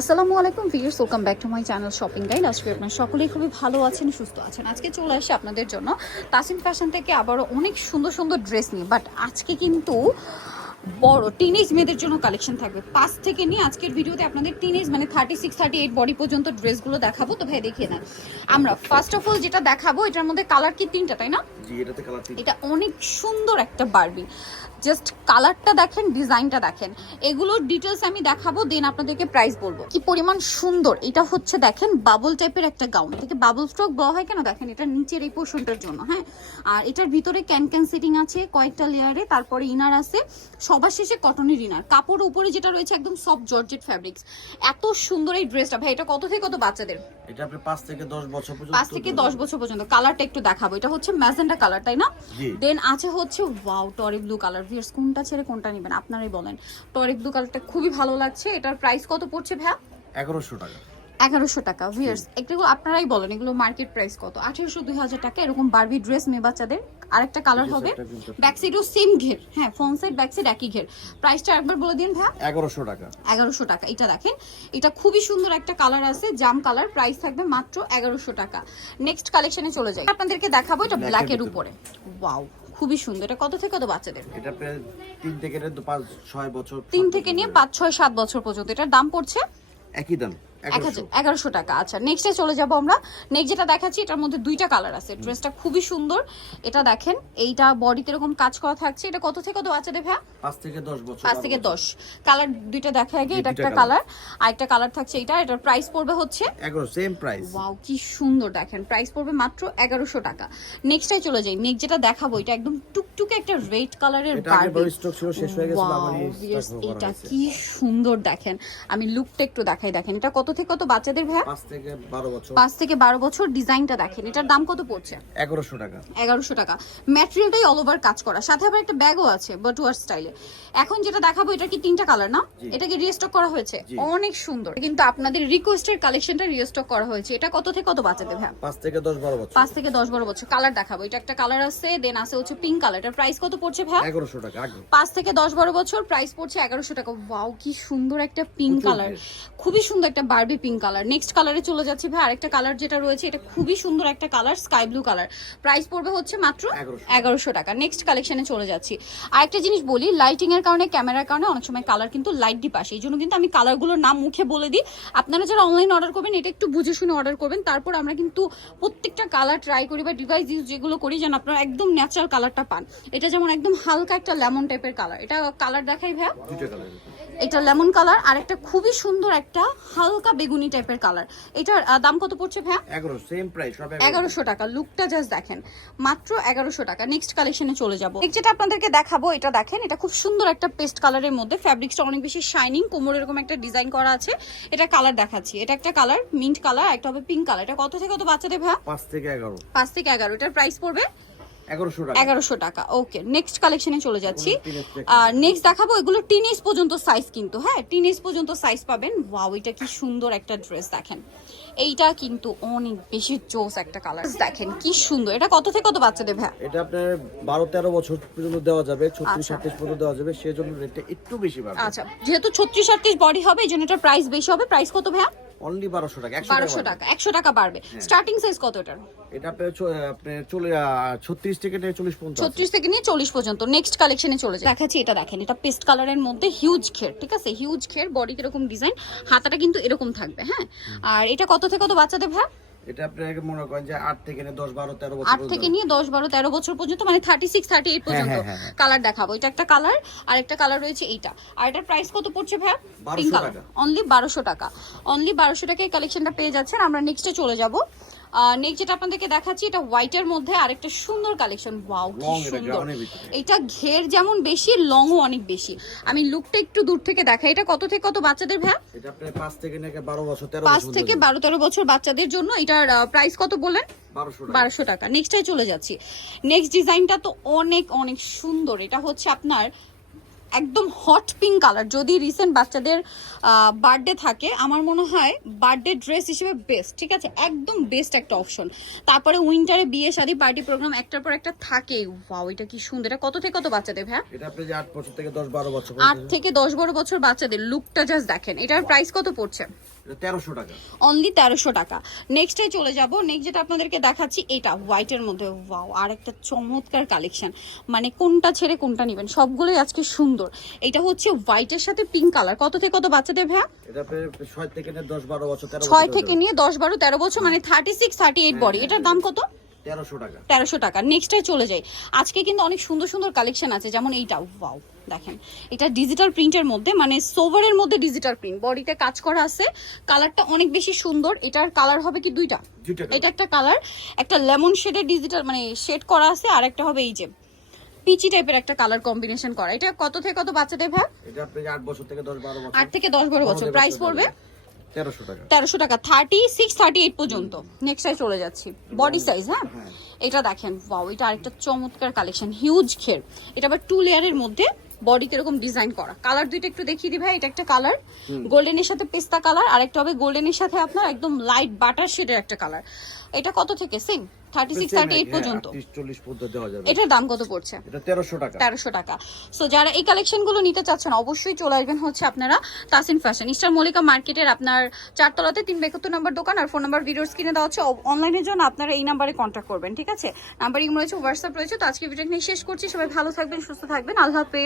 আসসালামু আলাইকুম viewers welcome back to my channel shopping guide. আজকে আপনারা সকলেই খুবই ভালো আছেন সুস্থ আছেন। আজকে চলে আসি আপনাদের জন্য তাসিম ফ্যাশন থেকে আবারও অনেক সুন্দর সুন্দর ড্রেস নিয়ে। বাট আজকে কিন্তু বড় টিনেজ মেয়েদের জন্য কালেকশন থাকবে। পাঁচ থেকে নিয়ে আজকের ভিডিওতে আপনাদের টিনেজ মানে thirty six thirty eight body পর্যন্ত ড্রেসগুলো দেখাবো। তো ভাই দেখিয়ে নেন আমরা ফার্স্ট অফ অল যেটা দেখাবো এটার মধ্যে কালার কি তিনটা তাই না? এটা অনেক সুন্দর একটা বারবি জাস্ট কালারটা দেখেন ডিজাইনটা দেখেন। এগুলোর ডিটেলস আমি দেখাবো দেন আপনাদেরকে প্রাইস বলব। কি পরিমাণ সুন্দর এটা হচ্ছে দেখেন বাবল টাইপের একটা গাউন থেকে বাবল স্ট্রোক বলা হয় কেন? দেখেন এটা নিচের এই পোর্শনটার জন্য হ্যাঁ? আর এটার ভিতরে ক্যান ক্যান সিটিং আছে কয়েকটা লেয়ারে তারপরে ইনার আছে সবার শেষে কটনের ইনার কাপড় উপরে যেটা রয়েছে একদম সফট জর্জেট ফ্যাব্রিক্স এত সুন্দর এই ড্রেসটা ভাই এটা কত থেকে কত বাচ্চাদের? এটা আপনি থেকে দশ বছর পর্যন্ত পাঁচ থেকে দশ বছর পর্যন্ত। কালারটা একটু দেখাবো। এটা হচ্ছে ম্যাজেন্ডা কালার তাই না? দেন আছে হচ্ছে ওয়াও টরি ব্লু কালার ভিয়ার্স কোনটা ছেড়ে কোনটা নেবেন আপনারাই বলেন। টরি দু কালারটা খুবই ভালো লাগছে। এটার প্রাইস কত পড়ছে ভাইয়া? এগারোশো টাকা। এগারোশো টাকা ভিয়ার্স এগুলো আপনারাই বলেন এগুলো মার্কেট প্রাইস কত? আঠেরোশো দুই হাজার টাকা এরকম বারবি ড্রেস মেয়ে বাচ্চাদের। আরেকটা কালার হবে ব্যাক সাইডও সেম ঘের। হ্যাঁ ফ্রন্ট সাইড ব্যাক সাইড একই ঘের। প্রাইসটা একবার বলে দিন ভাইয়া। এগারোশো টাকা। এগারোশো টাকা এটা দেখেন। এটা খুবই সুন্দর একটা কালার আছে জাম কালার প্রাইস থাকবে মাত্র এগারোশো টাকা। নেক্সট কালেকশনে চলে যাই। আপনাদেরকে দেখাবো এটা ব্ল্যাকের উপরে। ওয়াও খুবই সুন্দর। এটা কত থেকে কত বাচ্চাদের? এটা তিন থেকে পাঁচ ছয় বছর তিন থেকে নিয়ে। পাঁচ ছয় সাত বছর পর্যন্ত। এটার দাম পড়ছে? একই দাম। এগারোশো। টাকা আচ্ছা নেক্সটে চলে যাব আমরা। নেক্সট যেটা দেখাচ্ছি এটার মধ্যে দুইটা কালার আছে। ড্রেসটা খুবই সুন্দর। এটা দেখেন এইটা বডিতে এরকম কাজ করা থাকছে। এটা কত থেকে কত বাচ্চাদের ভাইয়া? পাঁচ থেকে দশ বছর পাঁচ থেকে দশ। কালার দুইটা দেখা আগে এটা একটা কালার আর একটা কালার থাকছে এটা এটার প্রাইস পড়বে হচ্ছে এগারো সেম প্রাইস ওয়াও কি সুন্দর দেখেন। প্রাইস পড়বে মাত্র এগারোশো টাকা। নেক্সটে চলে যাই। নেক্সট যেটা দেখাবো এটা একদম টুকটুকে একটা রেড কালারের বারবি এটা কি সুন্দর দেখেন। আমি লুকটা একটু দেখাই দেখেন। এটা কত থেকে কত বাচ্চাদের ভাইয়া? পাঁচ থেকে বারো বছর। পাঁচ থেকে বারো বছর ডিজাইনটা দেখেন। এটার দাম কত পড়ছে? এগারোশো টাকা। এগারোশো টাকা। ম্যাটেরিয়ালটাই অল ওভার কাজ করা। সাথে আবার একটা ব্যাগও আছে বাটুয়ার স্টাইলে এখন যেটা দেখাবো এটা কি তিনটা কালার না? জি। এটাকে রিস্টক করা হয়েছে? অনেক সুন্দর। কিন্তু আপনাদের রিকোয়েস্টের কালেকশনটা রিস্টক করা হয়েছে। এটা কত থেকে কত বাচ্চাদের ভাই পাঁচ থেকে দশ বারো বছর। পাঁচ থেকে দশ বারো বছর। কালার দেখাবো। এটা একটা কালার আছে দেন আছে হচ্ছে পিঙ্ক কালার এটার প্রাইস কত পড়ছে ভাই এগারোশো টাকা আগে পাঁচ থেকে দশ বারো বছর প্রাইস পড়ছে এগারোশো টাকা। ওয়াও কি সুন্দর একটা পিঙ্ক কালার খুবই সুন্দর একটা বারবি পিঙ্ক কালার নেক্সট কালারে চলে যাচ্ছে ভাই আরেকটা কালার যেটা রয়েছে এটা খুবই সুন্দর একটা colour sky blue colour price পড়বে হচ্ছে মাত্র এগারোশো। টাকা। নেক্সট কালেকশনে চলে যাচ্ছি। আরেকটা জিনিস বলি লাইটিং এর কারণে ক্যামেরার কারণে অনেক সময় কালার কিন্তু লাইট ডিপ আসে। এই জন্য কিন্তু আমি কালারগুলোর নাম মুখে বলে দিই। আপনারা যারা অনলাইন অর্ডার করবেন এটা একটু বুঝে শুনে অর্ডার করবেন। তারপর আমরা কিন্তু প্রত্যেকটা কালার ট্রাই করি বা ডিভাইস ইউজ যেগুলো করি যেন আপনারা একদম ন্যাচারাল কালারটা পান। এটা যেমন একদম হালকা একটা লেমন টাইপের কালার এটা কালার দেখাই ভাইয়া। এটা লেমন কালার আর একটা খুবই সুন্দর একটা হালকা বেগুনি টাইপের কালার। এটার দাম কত পড়ছে ভাইয়া? এগারো সেম প্রাইস এগারোশো টাকা লুকটা জাস্ট দেখেন। মাত্র এগারোশো টাকা নেক্সট কালেকশনে চলে যাব। যেটা আপনাদেরকে দেখাবো এটা দেখেন এটা খুব সুন্দর একটা পেস্ট কালারের মধ্যে ফ্যাব্রিক্সটা অনেক বেশি শাইনিং কোমর এরকম একটা ডিজাইন করা আছে। এটা কালার দেখাচ্ছি এটা একটা কালার মিন্ট কালার একটা হবে পিঙ্ক কালার এটা কত থেকে কত বাচ্চাদের ভাই পাঁচ থেকে এগারো। পাঁচ থেকে এগারো এটার প্রাইস পড়বে এগারোশো টাকা। এগারোশো টাকা ওকে নেক্সট কালেকশনে চলে যাচ্ছি। আর নেক্সট দেখাবো এগুলো টিনেজ পর্যন্ত সাইজ কিন্তু হ্যাঁ টিনেজ পর্যন্ত সাইজ পাবেন। ওয়াও এটা কি সুন্দর একটা ড্রেস দেখেন। এইটা কিন্তু অনেক বেশি জোস একটা কালার দেখেন কি সুন্দর। এটা কত থেকে কত বাচ্চাদের ভাই এটা আপনার বারো তেরো বছর পর্যন্ত দেওয়া যাবে ছত্রিশ আচ্ছা। সাতত্রিশ পর্যন্ত দেওয়া যাবে। সেই জন্য রেটটা একটু বেশি পাবে আচ্ছা যেহেতু ছত্রিশ আটত্রিশ বডি হবে এই জন্য এটার প্রাইস বেশি হবে। প্রাইস কত ভাইয়া? অনলি বারোশো টাকা একশো বারোশো টাকা টাকা একশো টাকা বাড়বে। স্টার্টিং সাইজ কত এটার? এটা চলে ছত্রিশ থেকে নিয়ে চল্লিশ পঞ্চাশ ছত্রিশ থেকে নিয়ে চল্লিশ পর্যন্ত। নেক্সট কালেকশনে চলে যায় দেখাচ্ছি এটা দেখেন এটা পেস্ট কালারের মধ্যে হিউজ ঘের ঠিক আছে? হিউজ ঘের বডি এরকম ডিজাইন হাতাটা কিন্তু এরকম থাকবে হ্যাঁ? আর এটা কত থেকে কত বাচ্চাদের ভাই? এটা আপনাকে মনে করেন যে আট থেকে নিয়ে দশ বারো তেরো বছর আট থেকে নিয়ে দশ বারো তেরো বছর পর্যন্ত মানে থার্টি সিক্স থার্টি এইট পর্যন্ত হ্যাঁ, হ্যাঁ, হ্যাঁ। কালার দেখাবো। এটা একটা কালার আর একটা কালার রয়েছে এইটা। আর এটার প্রাইস কত পড়ছে ভাই পিঙ্ক কালার অনলি বারোশো টাকা। অনলি বারোশো টাকা এই কালেকশনটা পেয়ে যাচ্ছেন। আমরা নেক্সটে চলে যাব। নেক্সট যেটা আপনাদেরকে দেখাচ্ছি এটা হোয়াইটের মধ্যে আরেকটা সুন্দর কালেকশন ওয়াও কি সুন্দর। এটা ঘের যেমন বেশি লংও অনেক বেশি। আমি লুকটা একটু দূর থেকে দেখাই। এটা কত থেকে কত বাচ্চাদের ভাই এটা আপনার পাঁচ থেকে নিয়ে বারো বছর তেরো পাঁচ বছর থেকে বারো তেরো বছর বাচ্চাদের জন্য এটার প্রাইস কত টাকা। বারোশো টাকা। নেক্সটটাই চলে যাচ্ছি। নেক্সট ডিজাইনটা তো অনেক অনেক সুন্দর। এটা হচ্ছে আপনার একদম হট পিঙ্ক কালার যদি রিসেন্ট বাচ্চাদের বার্থডে থাকে আমার মনে হয় বার্থডে ড্রেস হিসেবে বেস্ট ঠিক আছে? একদম বেস্ট একটা অপশন তারপরে উইন্টারে বিয়ে শাদী পার্টি প্রোগ্রাম একটার পর একটা থাকে ওয়াও ওইটা কি সুন্দর। এটা কত থেকে কত বাচ্চাদের হ্যাঁ এটা আপনি যে আট বছর থেকে 10 12 বছর আট থেকে দশ বারো বছর বাচ্চাদের। লুকটা জাস্ট দেখেন। এটার প্রাইস কত পড়ছে? তেরোশো টাকা। অনলি তেরোশো টাকা। নেক্সটে চলে যাব। নেক্সট যেটা আপনাদেরকে দেখাচ্ছি এটা হোয়াইটের মধ্যে। ওয়াও আর একটা চমৎকার কালেকশন মানে কোনটা ছেড়ে কোনটা নেবেন? সবগুলোই আজকে সুন্দর। এটা হচ্ছে হোয়াইটের সাথে পিঙ্ক কালার কত থেকে কত বাচ্চাদের ভ্যা ছয় থেকে নিয়ে দশ বারো তেরো ছয় থেকে নিয়ে দশ বারো তেরো বছর মানে thirty six thirty eight body এটার দাম কত? তেরোশো টাকা। তেরোশো টাকা। চলে যাই। আজকে কিন্তু অনেক সুন্দর সুন্দর কালেকশন আছে যেমন দেখেন। এটা ডিজিটাল প্রিন্টের মধ্যে মানে সোভারের মধ্যে ডিজিটাল প্রিন্ট বডিতে কাজ করা আছে। কালারটা অনেক বেশি সুন্দর। এটার কালার হবে কি দুইটা? এটা একটা কালার একটা লেমন শেডের ডিজিটাল মানে শেড করা আছে আর একটা হবে এই যে পিচি টাইপের একটা কালার কম্বিনেশন করা। এটা কত থেকে কত বাচ্চাদের এটা বছর থেকে দশ বারো বছর। আট থেকে দশ বারো বছর। প্রাইস পড়বে? তেরোশো টাকা। থার্টি সিক্স থার্টি এইট পর্যন্ত। নেক্সট সাইজ চলে যাচ্ছি। বডি সাইজ হ্যাঁ? হ্যাঁ। এটা দেখেন। ওয়াও এটা আরেকটা চমৎকার কালেকশন হিউজ খের। এটা আবার টু লেয়ারের মধ্যে বডি কীরকম ডিজাইন করা। কালার দুইটা একটু দেখিয়ে দিই ভাই এটা একটা কালার গোল্ডেনের সাথে পেস্তা কালার আর একটা হবে গোল্ডেনের সাথে আপনার একদম লাইট বাটার শেডের একটা কালার এটা কত থেকে? Same thirty six thirty eight পর্যন্ত। এটার দাম কত পড়ছে? তেরোশো টাকা। তেরোশো টাকা। সো যারা এই কালেকশনগুলো নিতে চাচ্ছেন অবশ্যই চলে আসবেন হচ্ছে আপনারা তাসিন ফ্যাশন ইস্টার মল্লিকা মার্কেটের আপনার চারতলাতে তিন বেকত্তর নম্বর দোকান আর ফোন নাম্বার ভিডিওর স্ক্রিনে দেওয়া হচ্ছে। অনলাইনের জন্য আপনারা এই নাম্বারে কন্ট্যাক্ট করবেন ঠিক আছে? নাম্বার ইমো রয়েছে হোয়াটসঅ্যাপ রয়েছে। তো আজকে ভিডিও নিয়ে শেষ করছি। সবাই ভালো থাকবেন সুস্থ থাকবেন। আল্লাহ হাফেজ।